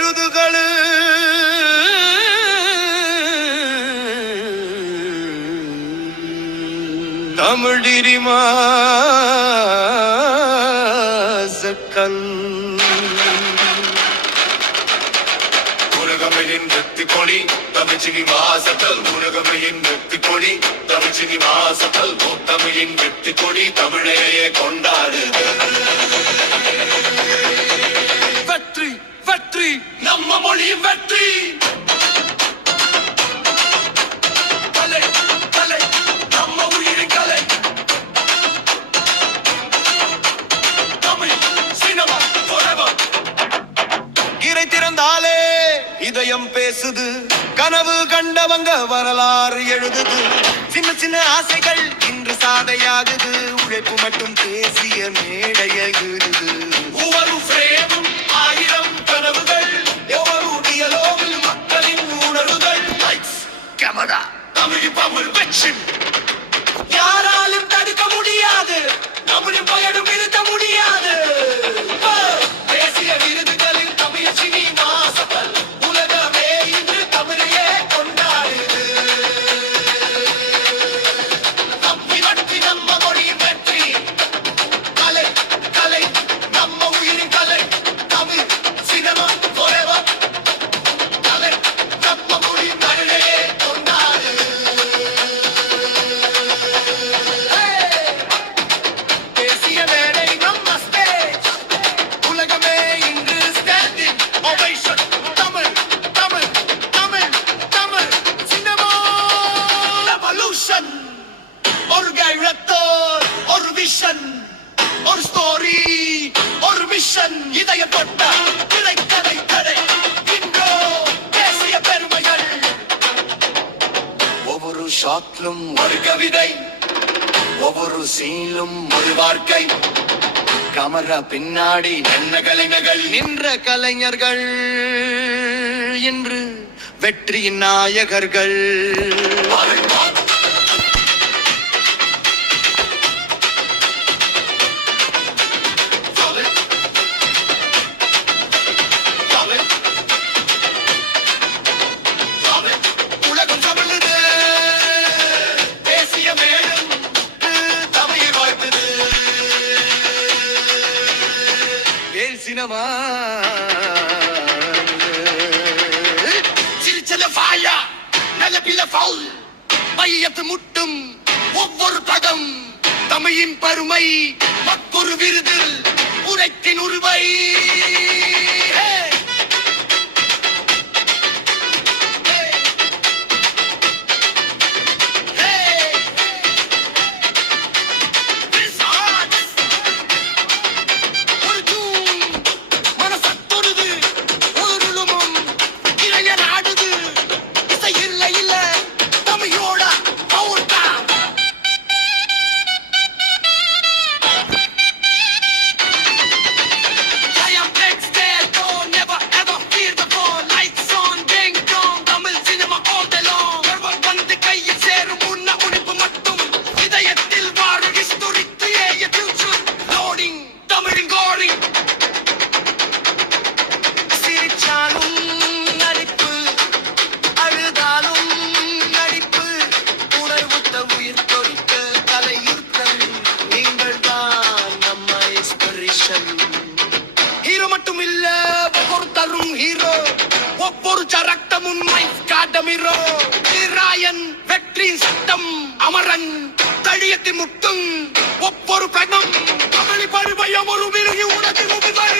விருதுகள் தமிழிரிமா உலகமையின் வெற்றி கொடி தமிழ்ச்சினி வாசத்தல் உலகமையின் வெற்றி கொடி தமிழ்ச்சினி வாசத்தல் தமிழின் வெற்றி கொடி தமிழையே கொண்டாடுது வெற்றி வெற்றி நம்ம மொழியின் வெற்றி கலை கலை நம்ம உயிரின் கலை தமிழ் சினிமா forever இறை திறந்தாலே இதயம் பேசுது கனவு கண்டவங்க வரலாறு எழுதுது சின்ன சின்ன ஆசைகள் இன்று சாதையாகுது உழைப்பு மட்டும் பேசிய மேடையகுது ஒவ்வொரு ஃப்ரேமும் ஆயிரம் கனவுகள் ஒவ்வொரு டியலோகில் மக்களின் உணர்வுகள் லைட்ஸ் கேமரா தமிழ் பவர் வெற்றி யாராலும் தடுக்க முடியாது நம்முடைய பயணம் நிறுத்த முடியாது தேசிய விருதுகளில் தமிழ் சினி மாசத்தல் உலகமே இன்று தமிழையே கொண்டாடுது தம்பி வட்டி நம்ம மொழியின் வெற்றி கலை கலை நம்ம உயிரின் கலை தமிழ் சினிமா forever கலை நம்ம மொழியின் தமிழையே கொண்டாடுது தேசிய மேடை நம்ம ஸ்டேஜ் உலகமே இன்று standing ovation Tamil Tamil Tamil Tamil cinema revolution ஒரு கைரத்தோர் ஒரு விஷன் ஒரு ஸ்டோரி ஒரு மிஷன் இதய தொட்ட கிடைக்கதை கதை இன்றோ தேசிய பெருமைகள் ஒவ்வொரு ஷாட்லும் ஒரு கவிதை ஒவ்வொரு சீலும் ஒரு வாழ்க்கை கமரா பின்னாடி என்ன கலைஞர்கள் நின்ற கலைஞர்கள் என்று வெற்றியின் நாயகர்கள் உலகம் தமிழுது தேசிய மேலும் தமிழ் வாழ்த்துது வேல் சினிமா சிரிச்சல ஃபாயா நல்லபில ஃபவுல் மையத்து முட்டும் ஒவ்வொரு பதம் தமிழின் பெருமை மற்றொரு விருதில் உரைக்கின் உருவை ஒரு ஜூன் மனசத்தொடுது ஒரு இளைய நாடுது இசை இல்லை இல்ல தமிழோட பவுர்தா I am next there, don't never ever fear the fall. Lights on, ding dong, Tamil cinema all day long. ஒருவர் வந்து கையில் சேரும் உன்ன உழைப்பு மட்டும் இதயத்தில் வாழும் history create a future. Loading, தமிழின் glory. சிரிச்சாலும் நடிப்பு அழுதாலும் நடிப்பு உணர்வுத்த உயிர் தொழிக்க கலையுத்தம் நீங்கள் தான் நம்ம இன்ஸ்பிரேஷன் ஹீரோ மட்டும் இல்ல ஒவ்வொரு தரும் ஹீரோ ஒவ்வொரு சரக்தமும் மைஃப் காட்டம் ஹீரோ ராயன் வெற்றியின் சட்டம் அமரன் தழியத்தி முட்டும் ஒவ்வொரு பிரகம் தமிழ் பருவயம் ஒரு விருகி உனக்கு முகிவை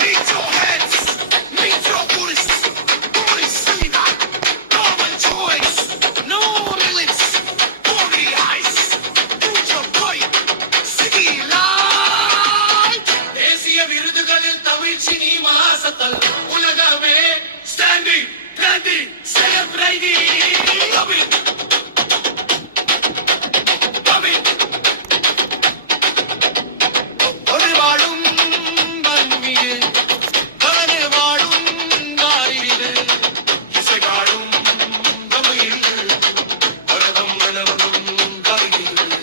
Meet your heads, meet your voice, voice, see that, normal choice, no limits, glory eyes, future bright, city light. தேசிய விருதுகளில் தமிழ் சினி மாசத்தல் உலகமே standing, standing, celebrating. Tamil Tamil ஒரு வாழும் வன்மீது கலந்து வாழும் வாரிது இசை பாடும் தமிழில் உலகம் மலரும் கவிதைகள்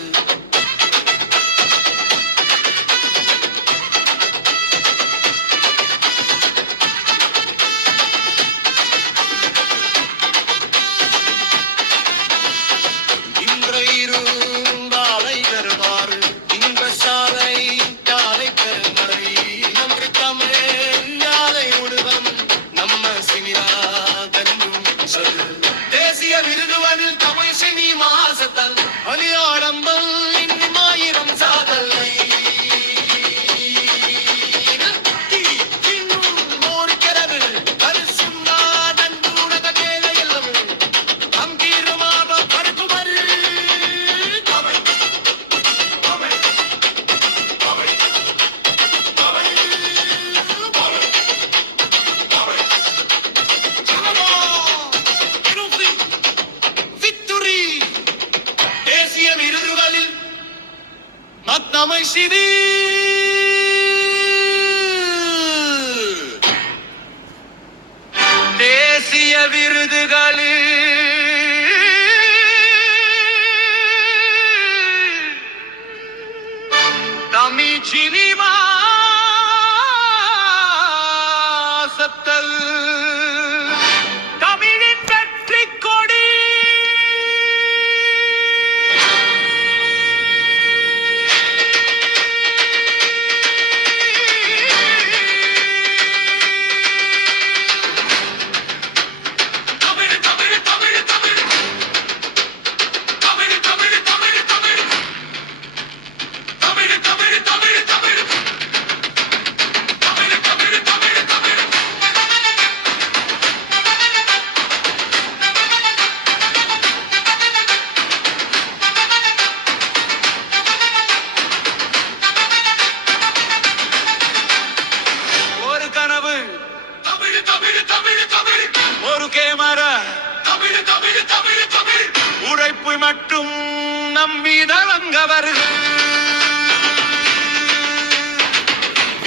தமிழ் சினி தேசிய விருதுகளில் தமிழ் சினிமா சத்தல் தமிழின் வெற்றி கொடி ஒரு கேமரா உழைப்பு மட்டும் நம்பி நலங்கவர்கள்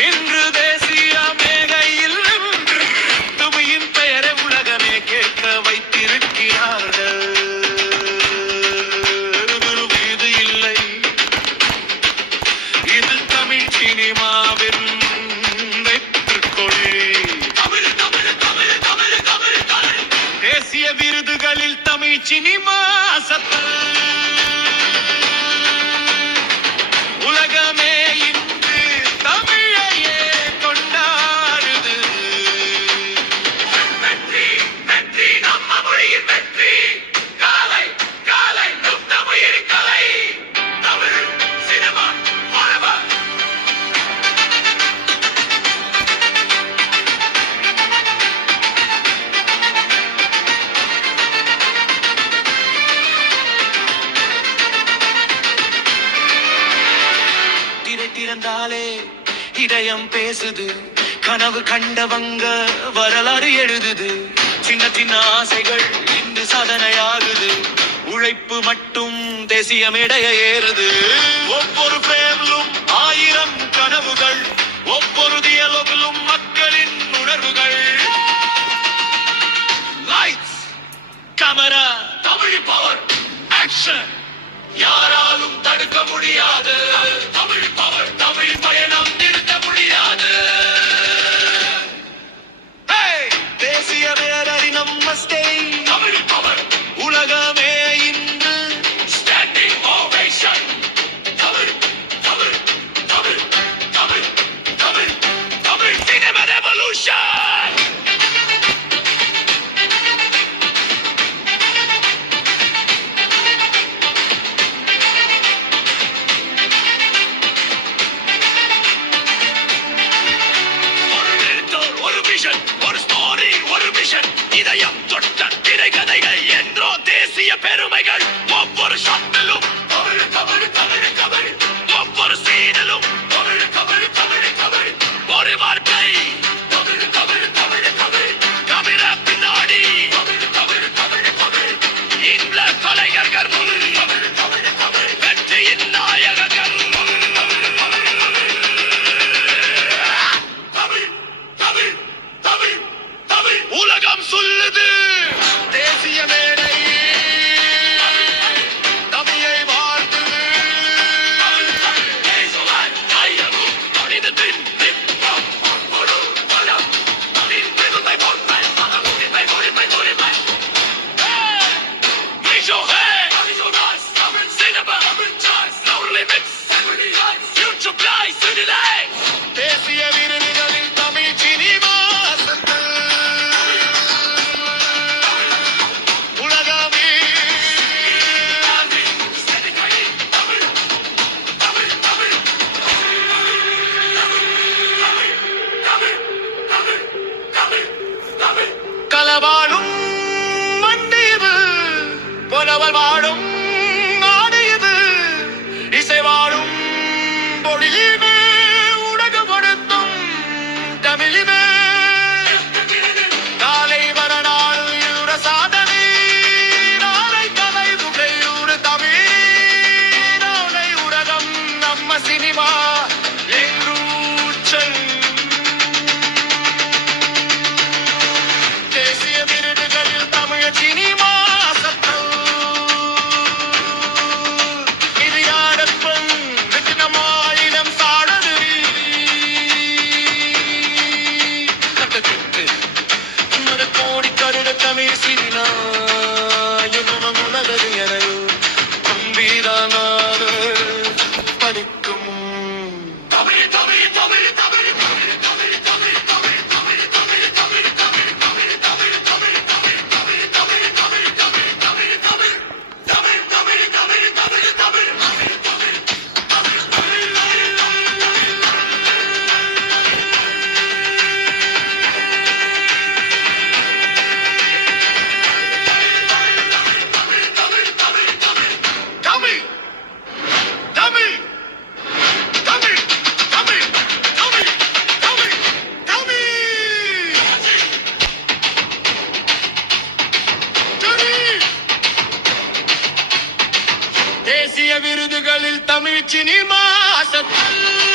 இன்று தேசிய மேகையில் தமிழின் பெயரை உலகமே கேட்க வைத்திருக்கிறார்கள். இது இல்லை, இது தமிழ் சினிமாவின் தேசிய விருதுகளில் தமிழ் சினிமா சத்தல் உலகமே இன்று தமிழையே கொண்டாடுது. வெற்றி வெற்றி நம்ம மொழியின் வெற்றி. காலை காலை நம் தமிழின் கலை. Tamil cinema forever. திறந்தாலே இதயம் பேசுது. கனவு கண்டவங்க வரலாறு எழுதுது. சின்ன சின்ன ஆசைகள் இன்று சாதனையாகுது. உழைப்பு மட்டும் தேசிய மேடைய ஏறுது. ஒவ்வொரு பிரேமிலும் 1000 கனவுகள். ஒவ்வொரு தியலோகிலும் மக்களின் உணர்வுகள். Lights camera Tamil power action யாராலும் தடுக்க முடியாது. தமிழ் பவர் தமிழ் பயணம் நிறுத்த முடியாது. தேசிய பேரறி நம்ம ஸ்டேஜ் தமிழ் பவர் உலகமே இன்று standing ovation. Tamil Tamil Tamil Tamil Tamil Tamil cinema revolution. ஒரு ஸ்டோரி ஒரு மிஷன் இதயம் தொட்ட திரைக்கதைகள் என்றோ தேசிய பெருமைகள். ஒவ்வொரு ஷாட்டிலும் தமிழ் தமிழ் தமிழ் தமிழ். ஒவ்வொரு சீனிலும் தமிழ் தமிழ் தமிழ் தமிழ். ஒரு வார்த்தை தமிழ் தமிழ் தமிழ் தமிழ். தமிழ பின்னாடி தமிழ் தமிழ் தமிழ் தமிழ். இந்த கலைஞர்கள் தமிழ் தமிழ் தமிழ். வெற்றியின் நாயகர்கள் உலகம் சொல்லுது. தேசிய மேடை தமிழை வாழ்த்துது. தேசிய விருதுகளில் தமிழ் சினிமா கலவாடும் மண்டியது புலவல் வாடும் நாடியது. இசை வாடும் பொழியுமே உலகப்படுத்தும் தமிழிமே. காலை வரநாள் யூர சாதனை நாளை கலை துகையூறு தமிழ் நாளை உலகம் நம்ம சினி சினிமா அசத்தல்